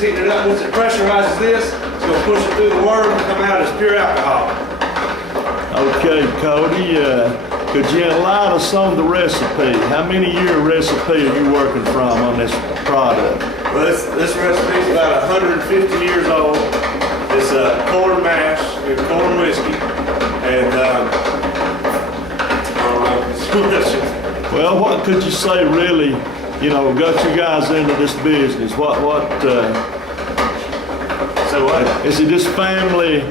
it's heating it up. Once it pressurizes this, it's going to push it through the worm and come out as pure alcohol. Okay, Cody, could you enlighten us on the recipe? How many year recipe are you working from on this product? Well, this recipe is about 150 years old. It's corn mash and corn whiskey, and well, what could you say really, got you guys into this business? What is it just family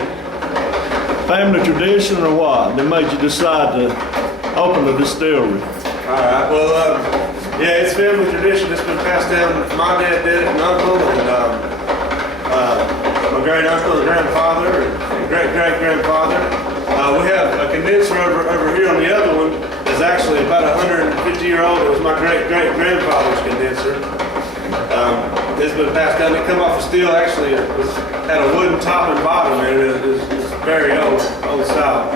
tradition or what that made you decide to open the distillery? All right, well, yeah, it's family tradition. It's been passed down. My dad did it, and uncle, and my great uncle and grandfather, and great grandfather. We have a condenser over here on the other one. It's actually about 150-year-old. It was my great grandfather's condenser. It's been passed down. It come off of steel. Actually, it had a wooden top and bottom, and it's very old style.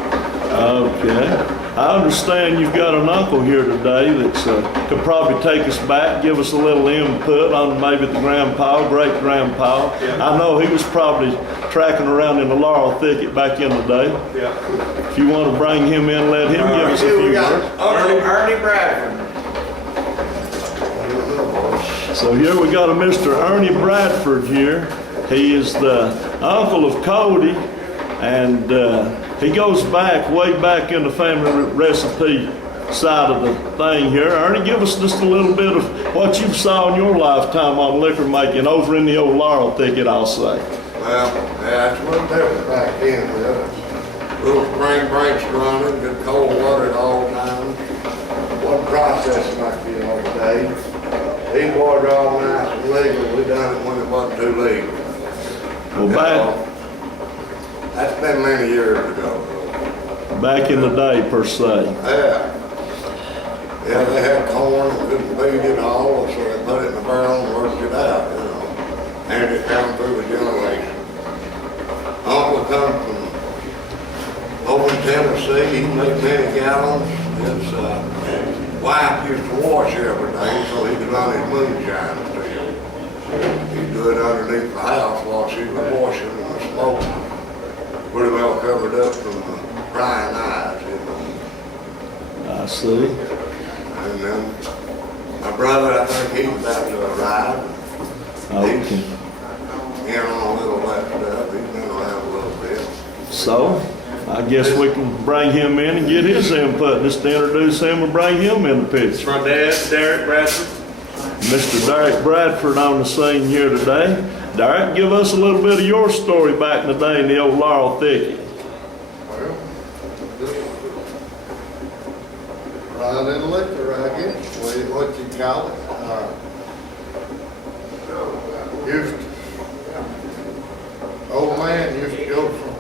Okay. I understand you've got an uncle here today that could probably take us back, give us a little input on maybe the great grandpa. Yeah. I know he was probably tracking around in the laurel thicket back in the day. Yeah. If you want to bring him in, let him give us a few words. Ernie Bradford. So here we got a Mr. Ernie Bradford here. He is the uncle of Cody, and he goes way back in the family recipe side of the thing here. Ernie, give us just a little bit of what you saw in your lifetime on liquor making over in the old laurel thicket, I'll say. Well, yeah, it's a little different back then with us. Little spring breaks running, good cold water at all times. Wasn't processing like we are today. These water all nice and legal. We done it when it wasn't too legal. Well, that's been many years ago. Back in the day, per se. Yeah, they had corn and couldn't feed it all, so they put it in a barrel and worked it out, and it down through the generation. Uncle come from over in Tennessee. He made many gallons. His wife used to wash every day so he could run his moonshine still. He'd do it underneath the house while she was washing and the smoke pretty well covered up from the prying eyes, I see. And then my brother, I think he's about to arrive. Okay. He's in on a little of that stuff. He's been around a little bit. So, I guess we can bring him in and get his input. Just to introduce him and bring him in the picture. My dad, Derek Bradford. Mr. Derek Bradford on the scene here today. Derek, give us a little bit of your story back in the day in the old laurel thicket. Well, right in liquor, I guess, what you call it. Old man used to go from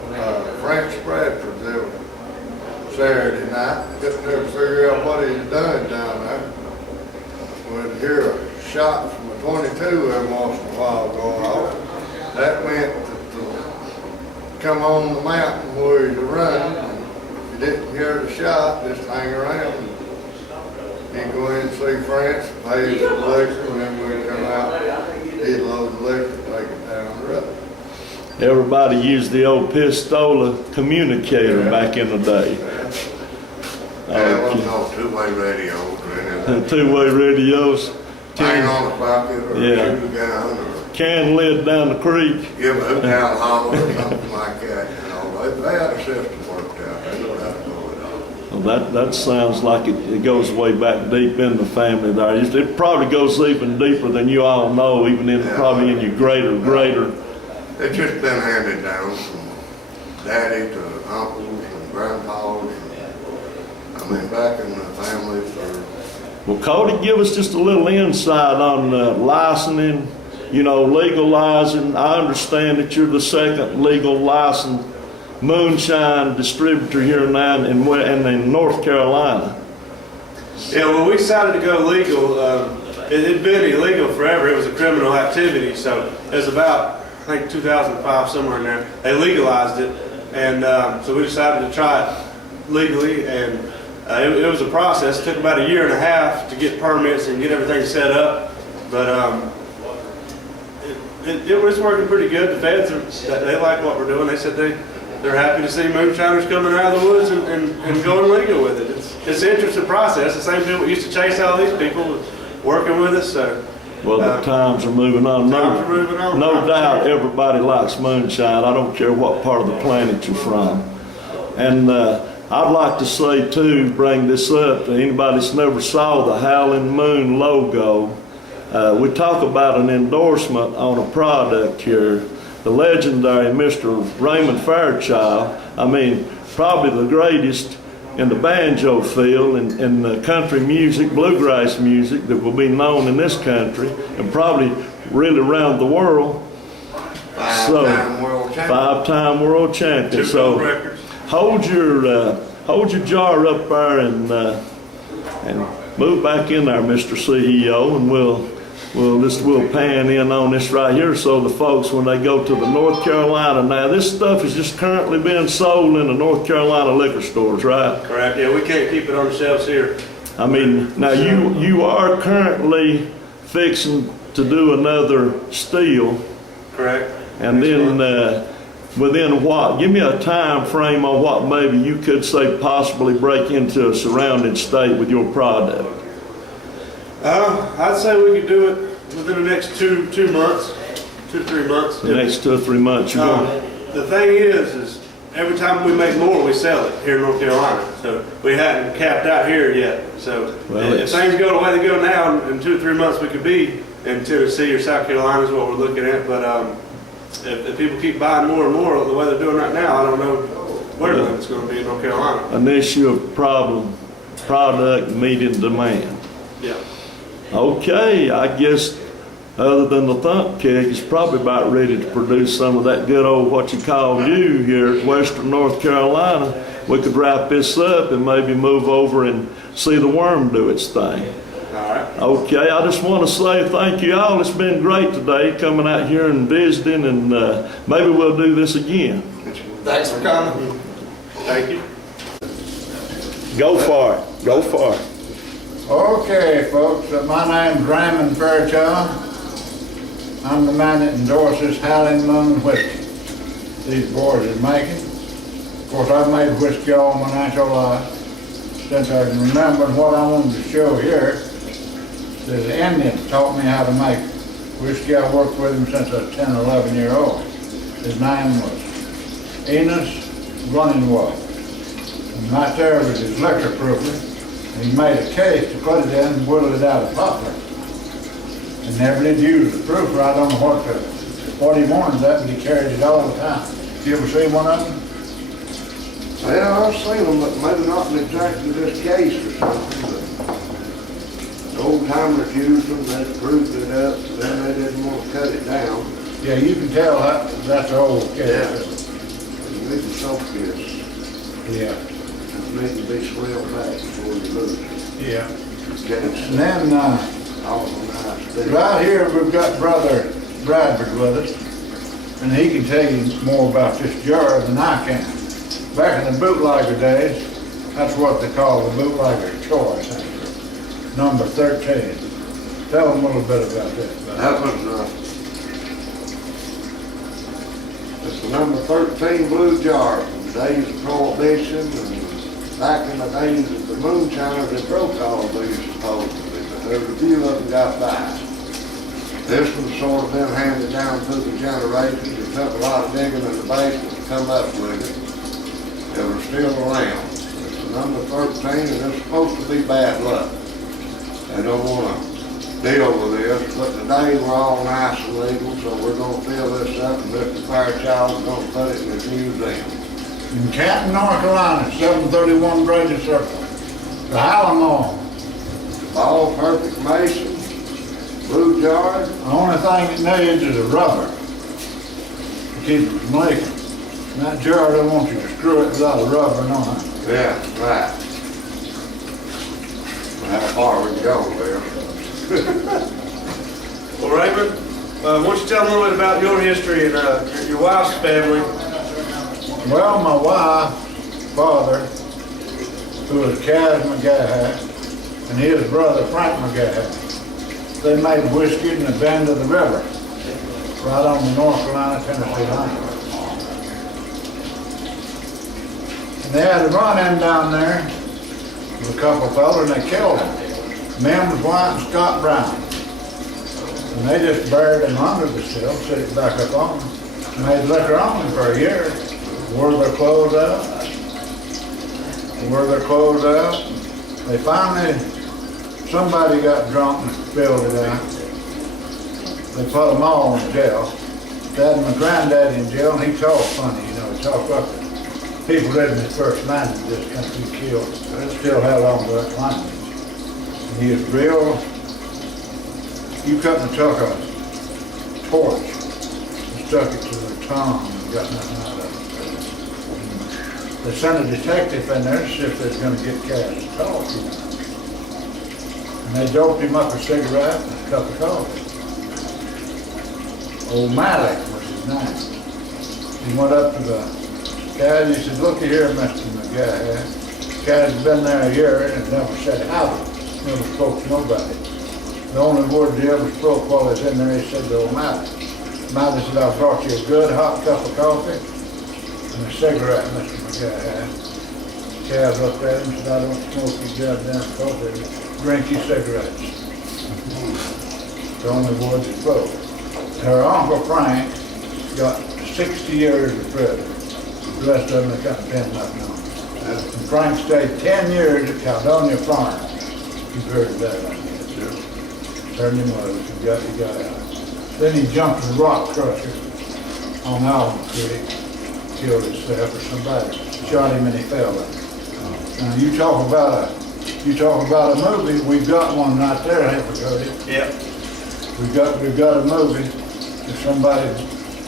Frank Bradford's every Saturday night. Couldn't never figure out what he'd done down there. We'd hear a shot from a 22 every once in a while go off. That meant to come on the mountain where you're running. If you didn't hear the shot, just hang around. He'd go in and see France, pay his liquor, and then we'd come out, he'd load the liquor, take it down the road. Everybody used the old pistola communicator back in the day. There wasn't no two-way radios or anything. Two-way radios. Hang on the bucket or Yeah. shoot a gun or Can lid down the creek. give a hoot down hollow or something like that, They had a system worked out. They know how to do it all. Well, that sounds like it goes way back deep in the family there. It probably goes even deeper than you all know, even probably in your greater. It's just been handed down from daddy to uncles and grandpas. Back in the family for... Well, Cody, give us just a little insight on licensing, legalizing. I understand that you're the second legal licensed moonshine distributor here now in North Carolina. Yeah, well, we decided to go legal. It had been illegal forever. It was a criminal activity. So it was about, I think, 2005, somewhere in there. They legalized it. And so we decided to try it legally. And it was a process. It took about a year and a half to get permits and get everything set up. But It's working pretty good. The feds they like what we're doing. They said they're happy to see moonshiners coming out of the woods and going legal with it. It's an interesting process. The same people that used to chase all these people working with us. So. Well, the times are moving on. No doubt everybody likes moonshine. I don't care what part of the planet you're from. And I'd like to say too, bring this up to anybody that's never saw the Howling Moon logo. We talk about an endorsement on a product here. The legendary Mr. Raymond Fairchild, I mean, probably the greatest in the banjo field, in the country music, bluegrass music that will be known in this country and probably really around the world. Five-time world champion. So hold your jar up there and move back in there, Mr. CEO, and we'll pan in on this right here so the folks, when they go to the North Carolina, now this stuff is just currently being sold in the North Carolina liquor stores, right? Correct. Yeah, we can't keep it on the shelves here. I mean, now you are currently fixing to do another still. Correct. And then within what? Give me a time frame on what maybe you could say possibly break into a surrounding state with your product. I'd say we could do it within the next 2 months, 2-3 months. The next 2 or 3 months, you're going. The thing is every time we make more, we sell it here in North Carolina. So we hadn't capped out here yet. So if things go the way they go now, in 2 or 3 months we could be in Tennessee or South Carolina is what we're looking at. But if people keep buying more and more the way they're doing right now, I don't know where it's going to be in North Carolina. An issue of product meeting demand. Yeah. Okay, I guess other than the thump keg, it's probably about ready to produce some of that good old what you call you here at Western North Carolina. We could wrap this up and maybe move over and see the worm do its thing. All right. Okay, I just want to say thank you all. It's been great today coming out here and visiting, and maybe we'll do this again. Thanks for coming. Thank you. Go for it. Go for it. Okay, folks, my name's Raymond Fairchild. I'm the man that endorses Howling Moon whiskey these boys are making. Of course, I've made whiskey all my natural life since I can remember. And what I wanted to show here is the Indian taught me how to make whiskey. I worked with him since I was 10, 11 years old. His name was Enos Runningwell. And right there was his liquor proofer. He made a case to put it in and whittle it out of poplar. And never did use the proofer. I don't know what he wanted that, but he carried it all the time. You ever see one of them? Well, I've seen them, but maybe not in exactly this case or something, but the old timers used them, they proved it up, and then they didn't want to cut it down. Yeah, you can tell that's an old case. Yeah. You need to soak this. Yeah. It needs to be swelled back before you lose it. Yeah. Okay. And then, All nice. right here, we've got Brother Bradford with us, and he can tell you more about this jar than I can. Back in the bootlegger days, that's what they call the bootlegger choice, number 13. Tell them a little bit about that. That was, it's the number 13 blue jar from the days of Prohibition, and back in the days of the moonshiners, they broke all these supposedly, but there's a few of them got by. This one's sort of been handed down through the generations. It took a lot of digging in the basement to come up with it. It was still around. It's the number 13, and it's supposed to be bad luck. They don't want to deal with this, but today we're all nice and legal, so we're going to fill this up, and Mr. Fairchild is going to put it in his museum. In Canton, North Carolina, 731 Brady Circle. The Howling. All perfect mason, blue jar. The only thing it needs is a rubber to keep it from leaking. And that jar, they want you to screw it without a rubber, no. Yeah, right. How far we can go there. Well, Raymond, why don't you tell them a little bit about your history and your wife's family? Well, my wife's father, who was Kaz McGaha, and his brother Frank McGaha, they made whiskey in the bend of the river. right on the North Carolina-Tennessee line. And they had a run-in down there with a couple of fellas, and they killed them. Mims White and Scott Brown. And they just buried him under the sill, set it back up on him. And they'd liquor on him for a year. Wore their clothes out. Wore their clothes out. They finally, somebody got drunk and spilled it out. They put them all in jail. Dad and my granddad in jail, and he talked funny, you know, he talked up. People living in First Land in this country killed, still held on to that language. And he was real, you couldn't have took a torch and stuck it to their tongue and got nothing out of it. They sent a detective in there to see if they was gonna get Cass to talk, you know. And they doped him up a cigarette and a cup of coffee. Old Malik was his name. He went up to the Cass, he said, "Looky here, Mr. McGuire. Cass has been there a year and never said howdy, never spoke to nobody. The only word he ever spoke while he was in there, he said to old Malik. Malik said, I brought you a good hot cup of coffee and a cigarette, Mr. McGuire. Cass looked at him and said, I don't smoke your goddamn coffee, drink your cigarettes. The only word he spoke. Her Uncle Frank got 60 years in prison. The rest of them they got 10 nothing on. And Frank stayed 10 years at Caledonia Farm. You've heard of that, I guess. Turned him loose and got out. Then he jumped in the rock crusher on Howling Creek, killed himself or somebody. Shot him and he fell in. Now you talk about a movie, we've got one right there, haven't we, Cody? Yep. We've got a movie, if somebody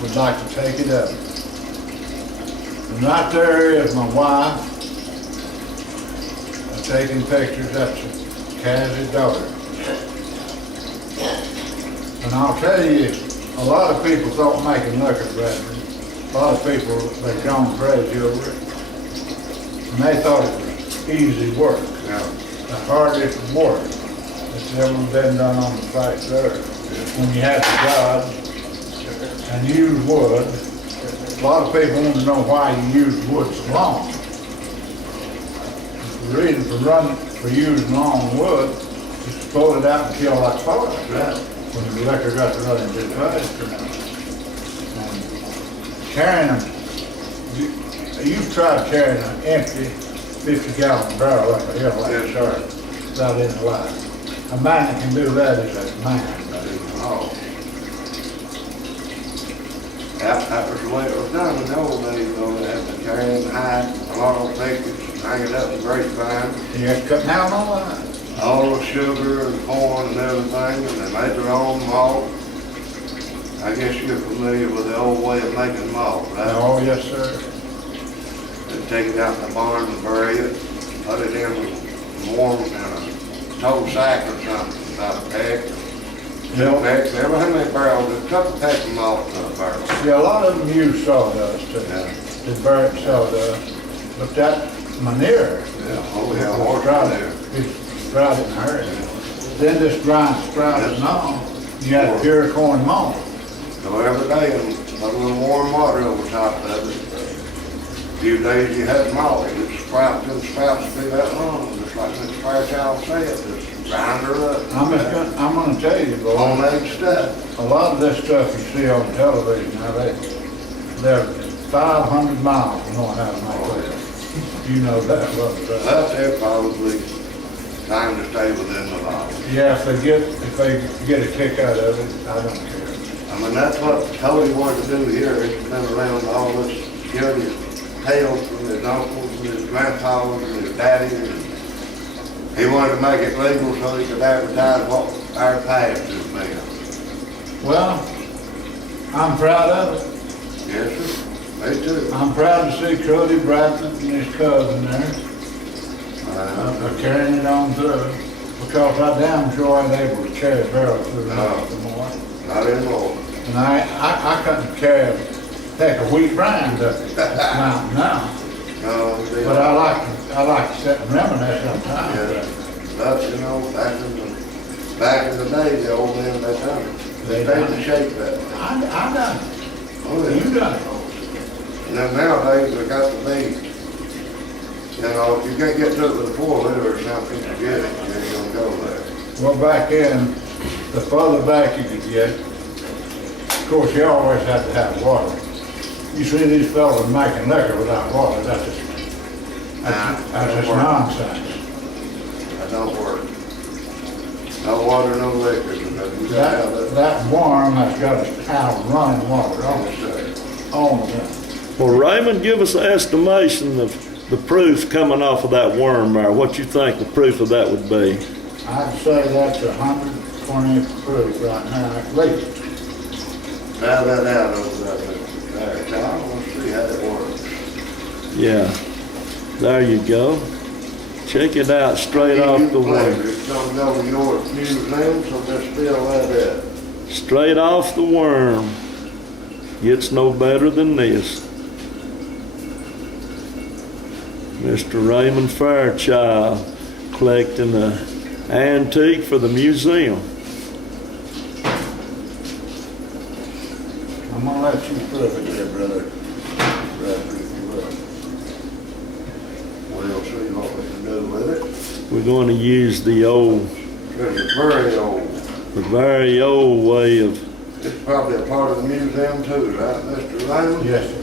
would like to take it up. And right there is my wife, taking pictures, that's Cass's daughter. And I'll tell you, a lot of people thought making liquor brethren, a lot of people, they've gone crazy over it. And they thought it was easy work. The hardest work that's ever been done on the face of earth. When you have to dodge and use wood, a lot of people want to know why you use wood so long. The reason for using long wood is to pull it out and kill that forest. When the liquor got to running too fast. And carrying them, you've tried carrying an empty 50-gallon barrel up a hill like a shark without any light. A man that can do that is a man. Oh. That was the way it was done in the old days, though. They had to carry and hide a lot of pictures, hang it up in grapevine. You have to cut down on that. All the sugar and corn and everything, and they made their own malt. I guess you're familiar with the old way of making malt, right? Oh, yes, sir. They'd take it out in the barn and bury it, put it in warm in a tow sack or something, about a peck. Two pecks, every how many barrels, a couple pecks of malt in a barrel. See, a lot of them use sawdust too. Yeah. They burn sawdust. But that manure, Yeah, oh yeah, it's horse dried there. it's dried in a hurry. Then this grind sprouted and all. You got pure corn malt. So every day, and put a little warm water over top of it. A few days you had malt, it would sprout, them sprouts be that long, just like Mr. Fairchild said, just grind her up. I'm gonna tell you, boy. Homemade stuff. A lot of this stuff you see on television now, they're 500 miles from knowing how to make it. You know that, well, But they're probably trying to stay within the law. yeah, if they get a kick out of it, I don't care. I mean, that's what Cody wanted to do here. He's been around all this, getting his tales from his uncles and his grandfathers and his daddy. And he wanted to make it legal so he could advertise what our past has been. Well, I'm proud of it. Yes, sir. Me too. I'm proud to see Cody Bradford and his cousin there. They're carrying it on through, because I damn sure ain't able to carry a barrel through the mountain anymore. Not anymore. And I couldn't carry a heck of wheat brine up the mountain now. No, they But I like to sit and reminisce sometimes. Yeah. But, you know, back in the day, the old men, they done it. They made the shape that. I I done it. Oh, yeah. You done it. And then nowadays, they got the big, you know, if you can't get to it with a 4-liter or something, forget it, you ain't gonna go there. Well, back in, the further back you could get, of course, you always had to have water. You see these fellas making liquor without water, that's just nonsense. That don't work. No water, no liquor, you gotta have that. That worm has got to have running water on Yes, it, sir. on it. Well, Raymond, give us an estimation of the proof coming off of that worm there. What you think the proof of that would be? I'd say that's 120 proof right now, at least. Try that out over there, Fairchild. I want to see how it works. Yeah, there you go. Check it out straight off the worm. It's gonna go to your museum, so just fill that up. Straight off the worm. Gets no better than this. Mr. Raymond Fairchild collecting an antique for the museum. I'm gonna let you prove it there, brother. Bradford, if you will. We'll see what we can do with it. We're going to use the old, It's very old. the very old way of, It's probably a part of the museum too, right, Mr. Raymond? Yes, sir.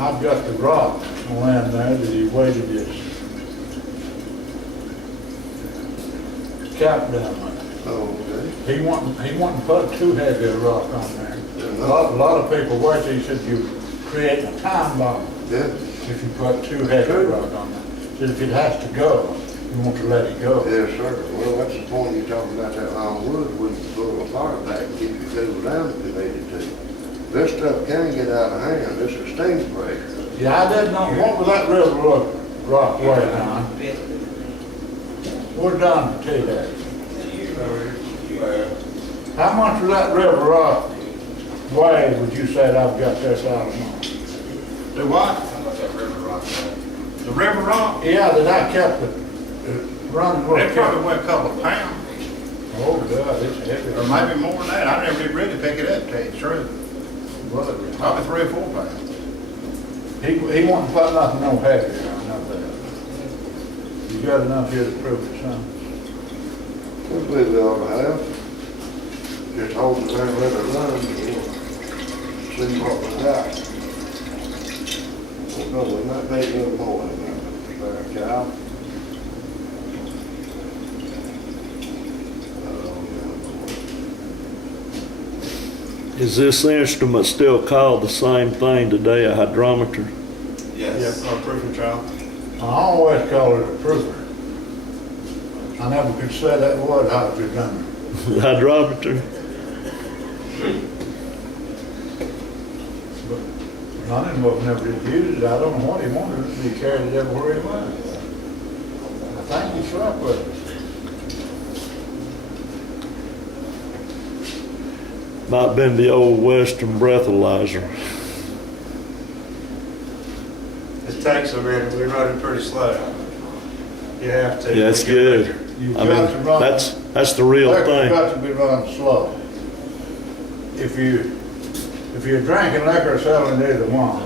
I've got the rock on there that he weighted his cap down with. Oh, okay. He wouldn't put too heavy a rock on there. Yeah, A lot of people watch it, he said you create a time bomb Yeah, if you put too heavy a rock on there. Said if it has to go, you want to let it go. yes, sir. Well, that's the point you're talking about, that long wood, we can pull a fire back and keep it cool down if we needed to. This stuff can get out of hand, this is steam spray. Yeah, I didn't know, what was that river rock weighing on? We're done to tell you that. How much was that river rock weigh, would you say that I've got this out of money? The what? The river rock? Yeah, that I kept it running. They probably weigh a couple of pounds, Oh, God, it's heavy. or maybe more than that. I never did really pick it up, to tell you the truth. Probably 3 or 4 pounds. He won't put nothing no heavy on nothing. You got enough here to prove it, son. I believe we ought to have. Just hold it there and let it run, and we'll see what we got. Well, no, we might make a little more in there, Fairchild. is this instrument still called the same thing today, a hydrometer? Yes. Yeah, proofing trial. I always call it a proofer. I never could say that word out of your gun. The hydrometer? But I didn't know if never did use it. I don't know what he wanted. He carried it everywhere he went. I think he slept with it. Might have been the old Western breathalyzer. It takes a minute, we run it pretty slow. You have to. Yeah, it's good. You've I got to mean, run. that's the real Liquor's thing. got to be run slow. If you're drinking liquor or selling either one,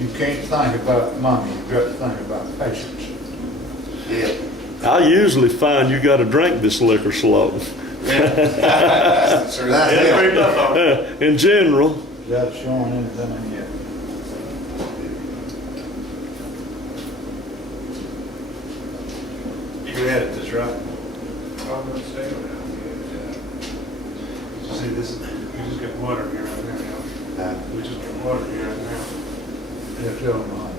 you can't think about money. You've got to think about patience. Yeah. I usually find you got to drink this liquor slow. That's pretty tough on it. In general. Is that showing anything in yet? You can edit this, right? See, this, we just got water here right now. We just got water here right now. Yeah, showing mine.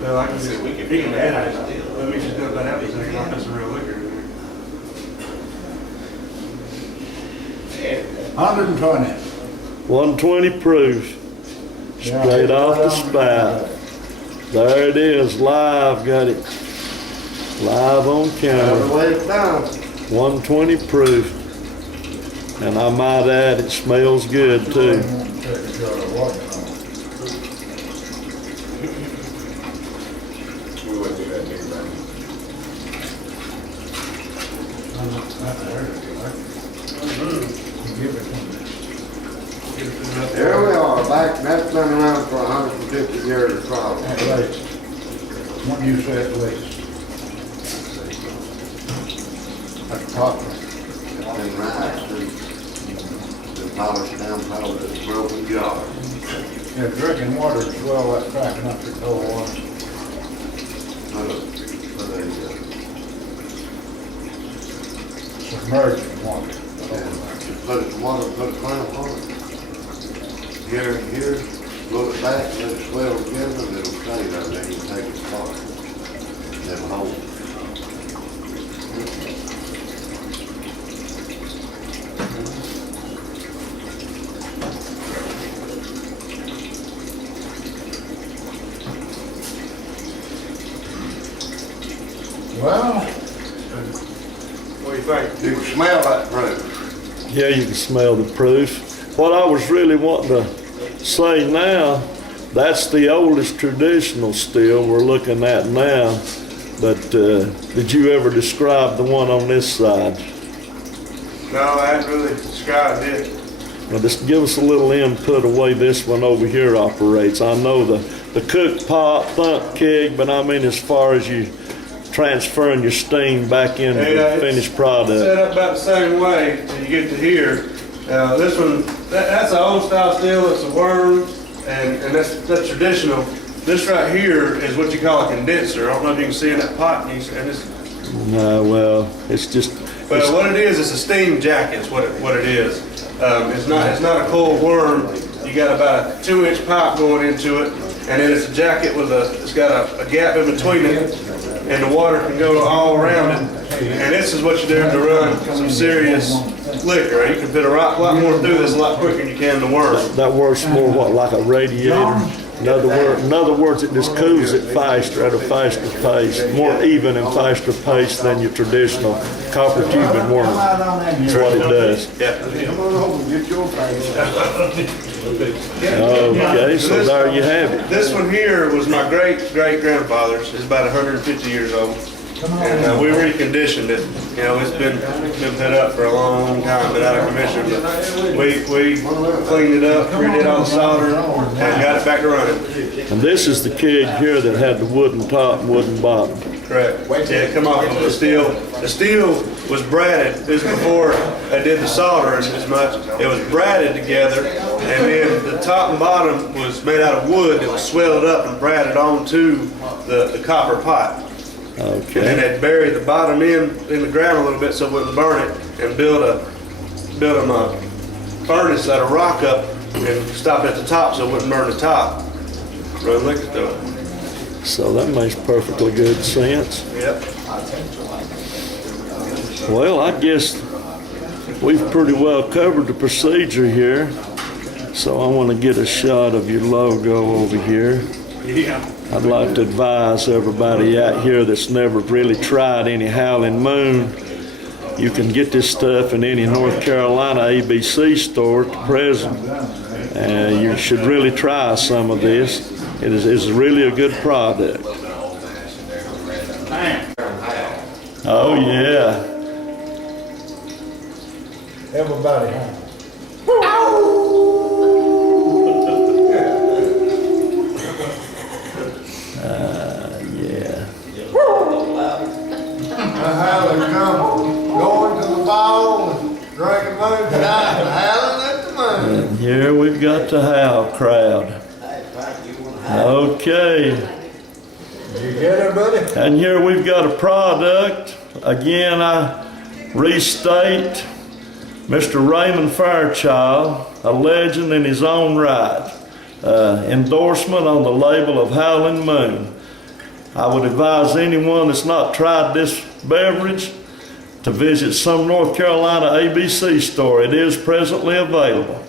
Well, I can see, he can add it. Let me just go that out a second, I'll put some real liquor in there. 120. 120 proof. Yeah, Straight off the down. spout. There it is, live, got it. Live on That's camera. the way it's done. 120 proof. And I might add, it smells good too. that's been around for 150 years probably. At least. What do you say at least? That's proper. It's been nice, been polished down, polished, it's broken jar. Yeah, drinking water as well, like cracking up your cold water. Submerging water. Just put it in water, put a clamp on it. Here and here, roll it back, let it swell together, and it'll stay there, then you take it apart. It'll hold. Well, What do you think? You can smell that proof. Yeah, you can smell the proof. What I was really wanting to say now, that's the oldest traditional still we're looking at now. But did you ever describe the one on this side? No, I hadn't really described it. Well, just give us a little input of the way this one over here operates. I know the cook pot, thump keg, but I mean as far as you transferring your steam back into the finished product. Set up about the same way till you get to here. This one, that's an old style steel, it's a worm, and that's traditional. This right here is what you call a condenser. I don't know if you can see in that pot, and it's, No, well, it's just, but what it is, it's a steam jacket, is what it is. It's not a cold worm. You got about a 2-inch pipe going into it, and then it's a jacket with it's got a gap in between it, and the water can go all around it. And this is what you do to run some serious liquor. You can fit a lot more through this a lot quicker than you can the worm. that works more what, like a radiator? In other words, it just cools it faster at a faster pace, more even and faster pace than your traditional copper tubing worm. That's what it does. Yeah. Come on over, get your things. Okay, so there you have it. This one here was my great-great-grandfather's. It's about 150 years old. And we reconditioned it. You know, it's been put up for a long time, been out of commission. But we cleaned it up, redid all the solder, and got it back to running. And this is the keg here that had the wooden top and wooden bottom. Correct. Yeah, it come off of the steel. The steel was bradded. This was before I did the solder as much. It was bradded together, and then the top and bottom was made out of wood that was swelled up and bradded onto the copper pipe. And then Okay. they'd bury the bottom end in the ground a little bit so it wouldn't burn it, and build a furnace out of rock up and stop at the top so it wouldn't burn the top. Run liquor through it. So that makes perfectly good sense. Yep. Well, I guess we've pretty well covered the procedure here. So I want to get a shot of your logo over here. Yeah. I'd like to advise everybody out here that's never really tried any Howling Moon, you can get this stuff in any North Carolina ABC store at present. You should really try some of this. It is really a good product. Oh yeah. everybody. Yeah. Howling come, going to the ball and drinking moonshine and howling at the moon. And here we've got the Howl crowd. Okay. You get it, buddy? And here we've got a product. Again, I restate Mr. Raymond Fairchild, a legend in his own right. Endorsement on the label of Howling Moon. I would advise anyone that's not tried this beverage to visit some North Carolina ABC store. It is presently available.